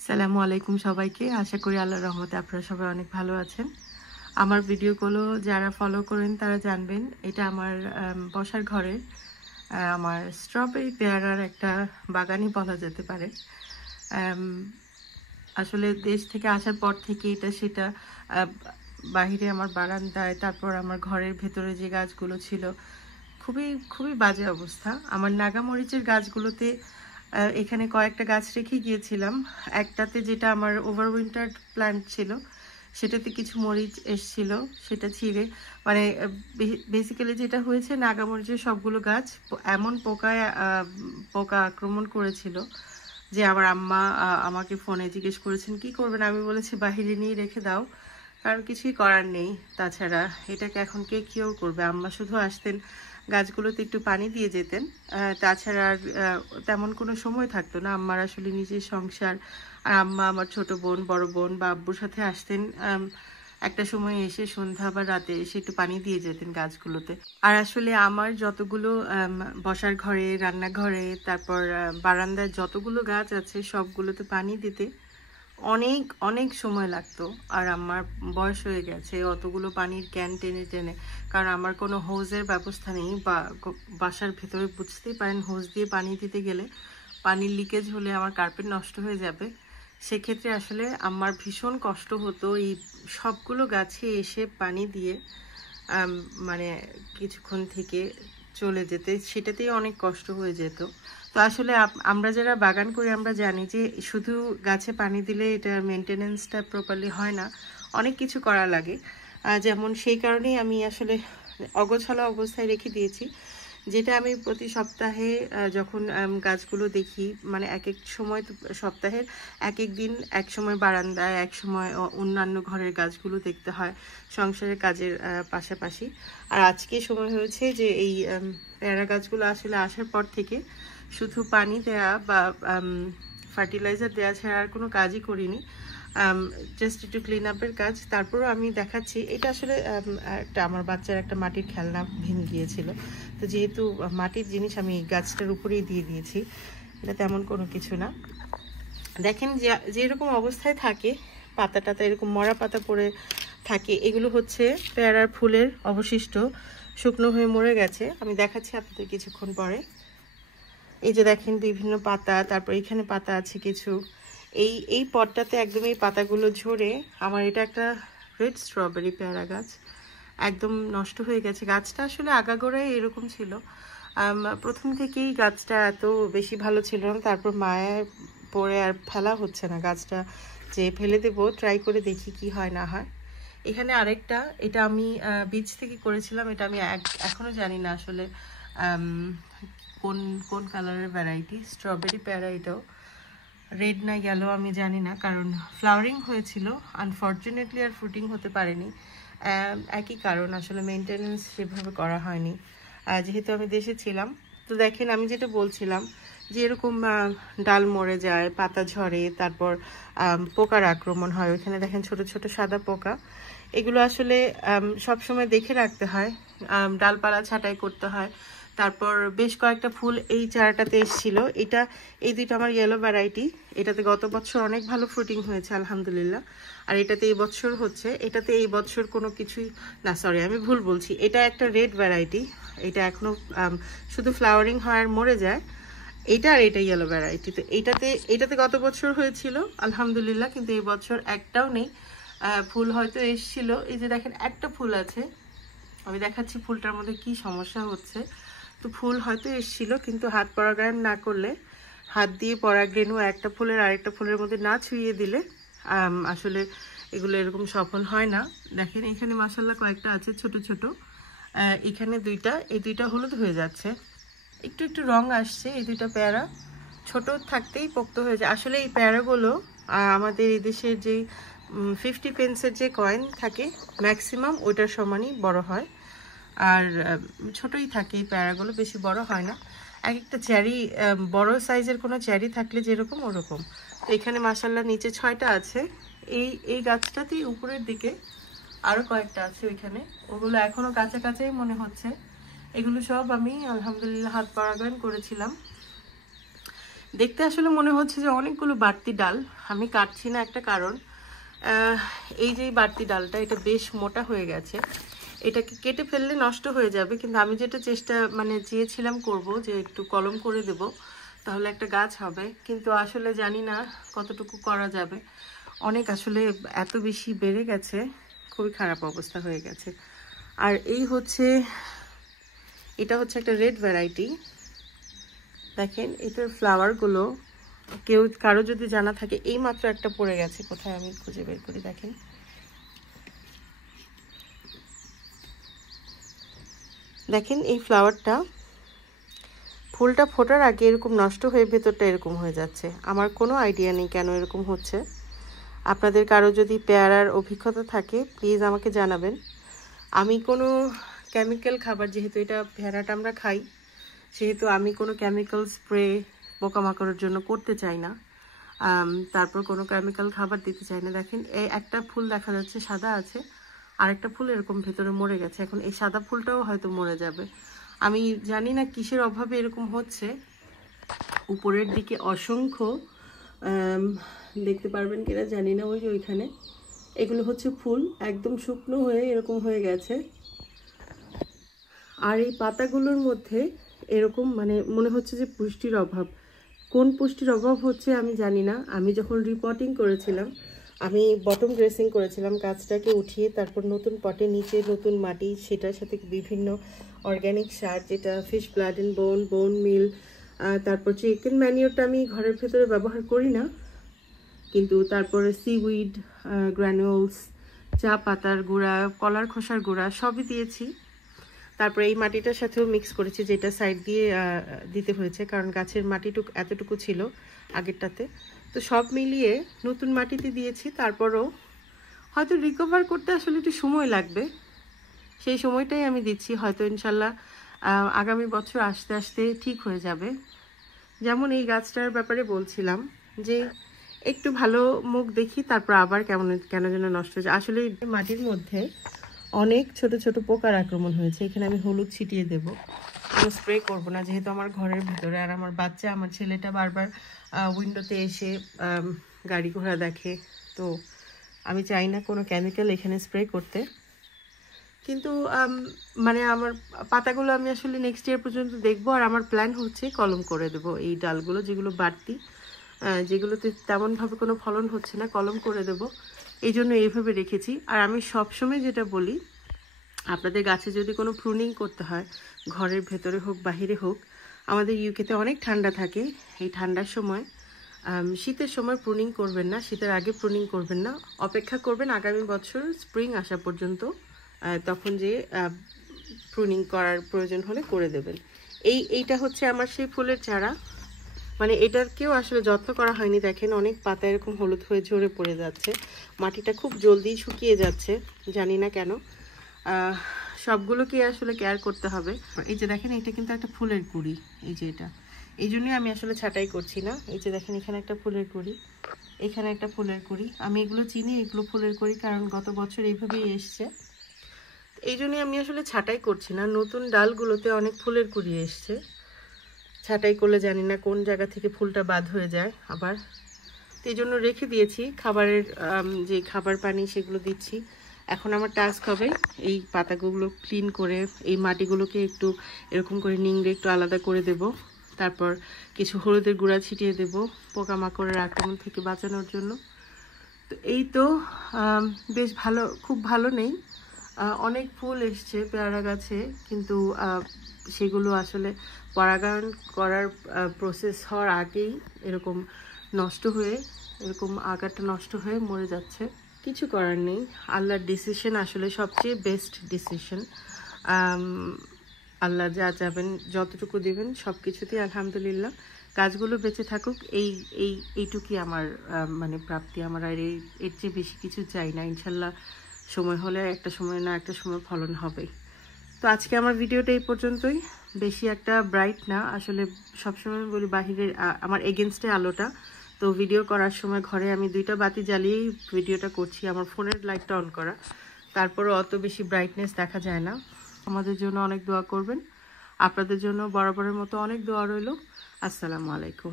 আসসালামু আলাইকুম সবাইকে। আশা করি আল্লাহর রহমতে আপনারা সবাই অনেক ভালো আছেন। আমার ভিডিওগুলো যারা ফলো করেন তারা জানবেন এটা আমার বসার ঘরে আমার স্ট্রবেরি পেয়ারার একটা বাগানই বলা যেতে পারে। আসলে দেশ থেকে আসার পর থেকে এটা সেটা বাহিরে আমার বারান্দায়, তারপর আমার ঘরের ভেতরে যে গাছগুলো ছিল খুবই খুবই বাজে অবস্থা। আমার নাগামরিচের গাছগুলোতে এখানে কয়েকটা গাছ রেখে গিয়েছিলাম। একটাতে যেটা আমার ওভারউইন্টার প্ল্যান্ট ছিল সেটাতে কিছু মরিচ এসছিল, সেটা ছিঁড়ে মানে বেসিক্যালি যেটা হয়েছে নাগামরিচের সবগুলো গাছ এমন পোকা আক্রমণ করেছিল যে আমার আম্মা আমাকে ফোনে জিজ্ঞেস করেছেন কি করবেন। আমি বলেছি বাহিরে নিয়ে রেখে দাও, কারণ কিছুই করার নেই। তাছাড়া এটাকে এখন কে কিওর করবে। আম্মা শুধু আসতেন, গাছগুলোতে একটু পানি দিয়ে যেতেন, তাছাড়া আর তেমন কোনো সময় থাকতো না। আম্মার আসলে নিজের সংসার, আর আম্মা আমার ছোট বোন, বড় বোন বা আব্বুর সাথে আসতেন, একটা সময় এসে সন্ধ্যা বা রাতে এসে একটু পানি দিয়ে যেতেন গাছগুলোতে। আর আসলে আমার যতগুলো বসার ঘরে, রান্নাঘরে, তারপর বারান্দায় যতগুলো গাছ আছে সবগুলোতে পানি দিতে অনেক অনেক সময় লাগতো। আর আমার বয়স হয়ে গেছে অতগুলো পানির ক্যান টেনে টেনে, কারণ আমার কোনো হোজের ব্যবস্থা নেই। বা বাসার ভেতরে বুঝতেই পারেন, হোজ দিয়ে পানি দিতে গেলে পানির লিকেজ হলে আমার কার্পেট নষ্ট হয়ে যাবে। সেক্ষেত্রে আসলে আমার ভীষণ কষ্ট হতো এই সবগুলো গাছে এসে পানি দিয়ে মানে কিছুক্ষণ থেকে চলে যেতে, সেটাতেই অনেক কষ্ট হয়ে যেত। তো আসলে আমরা যারা বাগান করি আমরা জানি যে শুধু গাছে পানি দিলে এটা মেনটেনেন্সটা প্রপারলি হয় না, অনেক কিছু করা লাগে। যেমন সেই কারণেই আমি আসলে অগোছালো অবস্থায় রেখে দিয়েছি, যেটা আমি প্রতি সপ্তাহে যখন গাছগুলো দেখি, মানে এক এক সময় তো সপ্তাহের এক এক দিন এক সময় বারান্দায়, এক সময় অন্যান্য ঘরের গাছগুলো দেখতে হয় সংসারের কাজের পাশাপাশি। আর আজকে সময় হয়েছে যে এই পেয়ারা গাছগুলো আসলে আসার পর থেকে শুধু পানি দেয়া বা ফার্টিলাইজার দেওয়া ছাড়া আর কোনো কাজই করিনি, জাস্ট একটু ক্লিন আপের কাজ। তারপরও আমি দেখাচ্ছি, এটা আসলে একটা আমার বাচ্চার একটা মাটির খেলনা ভেঙে গিয়েছিল, তো যেহেতু মাটির জিনিস আমি গাছটার উপরেই দিয়ে দিয়েছি, এটা তেমন কোনো কিছু না। দেখেন যেরকম অবস্থায় থাকে পাতা টাতা এরকম মরা পাতা পড়ে থাকে, এগুলো হচ্ছে পেয়ারার ফুলের অবশিষ্ট, শুকনো হয়ে মরে গেছে। আমি দেখাচ্ছি আপনাদের কিছুক্ষণ পরে। এই যে দেখেন বিভিন্ন পাতা, তারপর এখানে পাতা আছে কিছু। এই পটটাতে একদম এই পাতাগুলো ঝরে আমার এটা একটা রেড স্ট্রবেরি পেয়ারা গাছ একদম নষ্ট হয়ে গেছে। গাছটা আসলে আগাগোড়াই এরকম ছিল, প্রথম থেকেই গাছটা এত বেশি ভালো ছিল না। তারপর মায়ায় পড়ে আর ফেলা হচ্ছে না গাছটা, যে ফেলে দেবো, ট্রাই করে দেখি কি হয় না হয়। এখানে আরেকটা, এটা আমি বীজ থেকে করেছিলাম, এটা আমি এখনো জানি না আসলে কোন কোন কালারের ভ্যারাইটি স্ট্রবেরি পেয়ারা। এটাও রেড না ইয়েলো আমি জানি না, কারণ ফ্লাওয়ারিং হয়েছিল, আনফর্চুনেটলি আর ফ্রুটিং হতে পারেনি। একই কারণ, আসলে মেনটেনেন্স সেভাবে করা হয়নি যেহেতু আমি দেশে ছিলাম। তো দেখেন আমি যেটা বলছিলাম যে এরকম ডাল মরে যায়, পাতা ঝরে, তারপর পোকার আক্রমণ হয়। ওইখানে দেখেন ছোট ছোট সাদা পোকা, এগুলো আসলে সবসময় দেখে রাখতে হয়, ডালপালা ছাঁটাই করতে হয়। তারপর বেশ কয়েকটা ফুল এই চারাটাতে এসেছিল, এই দুইটা আমার ইয়েলো ভ্যারাইটি। এটাতে গত বছর অনেক ভালো ফ্রুটিং হয়েছে আলহামদুলিল্লাহ, আর এটাতে এই বছর হচ্ছে। এটাতে এই বছর কোনো কিছুই না, সরি আমি ভুল বলছি, এটা একটা রেড ভ্যারাইটি। এটা এখনো শুধু ফ্লাওয়ারিং হয় আর মরে যায়। এটা আর এটা ইয়েলো ভ্যারাইটি। তো এটাতে গত বছর হয়েছিল আলহামদুলিল্লাহ, কিন্তু এই বছর একটাও নেই। ফুল হয়তো এসছিল, এই যে দেখেন একটা ফুল আছে, আমি দেখাচ্ছি ফুলটার মধ্যে কি সমস্যা হচ্ছে। তো ফুল হয়তো এসছিল, কিন্তু হাত পরাগায়ন না করলে, হাত দিয়ে পরাগরেণু একটা ফুলের আরেকটা ফুলের মধ্যে না ছুঁয়ে দিলে আসলে এগুলো এরকম সফল হয় না। দেখেন এখানে মাশাআল্লাহ কয়েকটা আছে ছোট ছোট, এখানে দুইটা, এই দুইটা হলুদ হয়ে যাচ্ছে, একটু একটু রং আসছে। এই দুইটা পেয়ারা ছোট থাকতেই পোক্ত হয়ে যায়। আসলে এই পেয়ারাগুলো আমাদের এই দেশের যেই 50 পেন্সের যে কয়েন থাকে ম্যাক্সিমাম ওইটার সমানই বড় হয়, আর ছোটই থাকে এই প্যারাগুলো, বেশি বড় হয় না। এক একটা চেরি বড় সাইজের কোনো চেরি থাকলে যেরকম ওরকম। তো এখানে মাশাআল্লাহ নিচে 6টা আছে। এই গাছটাতেই উপরের দিকে আরও কয়েকটা আছে ওইখানে, ওগুলো এখনো কাঁচা কাঁচাই মনে হচ্ছে। এগুলো সব আমি আলহামদুলিল্লাহ হাত পরাগায়ন করেছিলাম। দেখতে আসলে মনে হচ্ছে যে অনেকগুলো বাড়তি ডাল। আমি কাটছি না একটা কারণ, এই যে বাড়তি ডালটা এটা বেশ মোটা হয়ে গেছে, এটাকে কেটে ফেললে নষ্ট হয়ে যাবে। কিন্তু আমি যেটা চেয়েছিলাম করব যে একটু কলম করে দেব, তাহলে একটা গাছ হবে। কিন্তু আসলে জানি না কতটুকু করা যাবে। অনেক আসলে এত বেশি বেড়ে গেছে, খুবই খারাপ অবস্থা হয়ে গেছে। আর এটা হচ্ছে একটা রেড ভ্যারাইটি। দেখেন এটার ফ্লাওয়ারগুলো কারো যদি জানা থাকে, এই মাত্র একটা পড়ে গেছে, কোথায় আমি খুঁজে বের করি। দেখেন এই ফ্লাওয়ারটা, ফুলটা ফোটার আগে এরকম নষ্ট হয়ে ভেতরটা এরকম হয়ে যাচ্ছে। আমার কোনো আইডিয়া নেই কেন এরকম হচ্ছে। আপনাদের কারো যদি পেয়ারার অভিজ্ঞতা থাকে প্লিজ আমাকে জানাবেন। আমি কোনো কেমিক্যাল খাবার, যেহেতু এটা পেয়ারাটা আমরা খাই, সেহেতু আমি কোনো কেমিক্যাল স্প্রে পোকামাকড়ের জন্য করতে চাই না, তারপর কোনো কেমিক্যাল খাবার দিতে চাই না। দেখেন এই একটা ফুল দেখা যাচ্ছে সাদা আছে, আরেকটা ফুল এরকম ভেতরে মরে গেছে। এখন এই সাদা ফুলটাও হয়তো মরে যাবে। আমি জানি না কিসের অভাবে এরকম হচ্ছে। উপরের দিকে অসংখ্য, দেখতে পারবেন কিনা জানি না, ওই যে ওইখানে এগুলো হচ্ছে ফুল, একদম শুকনো হয়ে এরকম হয়ে গেছে। আর এই পাতাগুলোর মধ্যে এরকম মনে হচ্ছে যে পুষ্টির অভাব। কোন পুষ্টির অভাব হচ্ছে আমি জানি না। আমি যখন রিপোর্টিং করেছিলাম, আমি বটম ড্রেসিং করেছিলাম, গাছটাকে উঠিয়ে তারপর নতুন পটে নিচে নতুন মাটি, সেটার সাথে বিভিন্ন অর্গ্যানিক সার, যেটা ফিশ ব্লাড অ্যান্ড বোন মিল, তারপর চিকেন ম্যানিওরটা আমি ঘরের ভেতরে ব্যবহার করি না, কিন্তু তারপরে সিউইড, গ্র্যানুলস, চা পাতার গুঁড়া, কলার খোসার গুঁড়া সবই দিয়েছি। তারপরে এই মাটিটার সাথেও মিক্স করেছি, যেটা সাইড দিয়ে দিতে হয়েছে কারণ গাছের মাটিটুকু এতটুকু ছিল আগেরটাতে। তো সব মিলিয়ে নতুন মাটিতে দিয়েছি। তারপরও হয়তো রিকভার করতে আসলে একটু সময় লাগবে, সেই সময়টাই আমি দিচ্ছি। হয়তো ইনশাল্লাহ আগামী বছর আস্তে আস্তে ঠিক হয়ে যাবে। যেমন এই গাছটার ব্যাপারে বলছিলাম যে একটু ভালো মুখ দেখি, তারপর আবার কেন যেন নষ্ট হয়েছে। আসলে মাটির মধ্যে অনেক ছোট ছোট পোকার আক্রমণ হয়েছে। এখানে আমি হলুদ ছিটিয়ে দেব, কোনো স্প্রে করব না, যেহেতু আমার ঘরের ভিতরে। আর আমার বাচ্চা, আমার ছেলেটা বারবার উইন্ডোতে এসে গাড়ি ঘোড়া দেখে, তো আমি চাই না কোনো কেমিক্যাল এখানে স্প্রে করতে। কিন্তু আমার পাতাগুলো আমি আসলে নেক্সট ইয়ার পর্যন্ত দেখবো। আর আমার প্ল্যান হচ্ছে কলম করে দেব এই ডালগুলো, যেগুলো বাড়তি, যেগুলোতে তেমনভাবে কোনো ফলন হচ্ছে না, কলম করে দেব। এই জন্য এইভাবে রেখেছি। আর আমি সবসময় যেটা বলি, আপনাদের গাছে যদি কোনো প্রুনিং করতে হয়, ঘরের ভেতরে হোক বাহিরে হোক, আমাদের ইউকেতে অনেক ঠান্ডা থাকে। এই ঠান্ডার সময়, শীতের সময় প্রুনিং করবেন না, শীতের আগে প্রুনিং করবেন না, অপেক্ষা করবেন আগামী বছর স্প্রিং আসা পর্যন্ত, তখন যে প্রুনিং করার প্রয়োজন হলে করে দেবেন। এইটা হচ্ছে আমার সেই ফুলের চারা। এটার কেউ আসলে যত্ন করা হয়নি। দেখেন অনেক পাতা এরকম হলুদ হয়ে ঝরে পড়ে যাচ্ছে, মাটিটা খুব জলদি শুকিয়ে যাচ্ছে, জানি না কেন। সবগুলোকে আসলে কেয়ার করতে হবে। এই যে দেখেন এটা কিন্তু একটা ফুলের কুড়ি, এই যে এটা, এই জন্যই আমি আসলে ছাঁটাই করছি না। এই যে দেখেন এখানে একটা ফুলের কুড়ি, এখানে একটা ফুলের কুড়ি। আমি এগুলো চিনি, এগুলো ফুলের কুড়ি, কারণ গত বছর এইভাবেই এসছে। এই জন্যই আমি আসলে ছাঁটাই করছি না। নতুন ডালগুলোতে অনেক ফুলের কুড়ি এসছে, ছাঁটাই করলে জানি না কোন জায়গা থেকে ফুলটা বাদ হয়ে যায় আবার। তো এই জন্য রেখে দিয়েছি। খাবারের যে খাবার পানি সেগুলো দিচ্ছি। এখন আমার টাস্ক হবে এই পাতাগুলো ক্লিন করে, এই মাটিগুলোকে একটু এরকম করে নিংড়ে একটু আলাদা করে দেব। তারপর কিছু হলুদের গুঁড়া ছিটিয়ে দেব পোকামাকড়ের আক্রমণ থেকে বাঁচানোর জন্য। তো এই তো বেশ ভালো, খুব ভালো নেই। অনেক ফুল এসছে পেয়ারা গাছে, কিন্তু সেগুলো আসলে পরাগায়ন করার প্রসেস হওয়ার আগেই এরকম নষ্ট হয়ে, এরকম আগাটা নষ্ট হয়ে মরে যাচ্ছে। কিছু করার নেই, আল্লাহর ডিসিশন আসলে সবচেয়ে বেস্ট ডিসিশন। আল্লাহ যা চাবেন, যতটুকু দেবেন সব কিছুতেই আলহামদুলিল্লাহ। গাছগুলো বেঁচে থাকুক, এইটুকুই আমার প্রাপ্তি। আমার আর এর চেয়ে বেশি কিছু চাই না। ইনশাল্লাহ সময় হলে একটা সময় না একটা সময় ফলন হবে। তো আজকে আমার ভিডিওটা এই পর্যন্তই। বেশি একটা ব্রাইট না, আসলে সবসময় বলি বাহিরের আমার এগেনস্টে আলোটা, তো ভিডিও করার সময় ঘরে আমি 2টা বাতি জ্বালিয়েই ভিডিওটা করছি, আমার ফোনের লাইটটা অন করা, তারপরও অত বেশি ব্রাইটনেস দেখা যায় না। আমাদের জন্য অনেক দোয়া করবেন, আপনাদের জন্য বরাবরের মতো অনেক দোয়া রইল। আসসালামু আলাইকুম।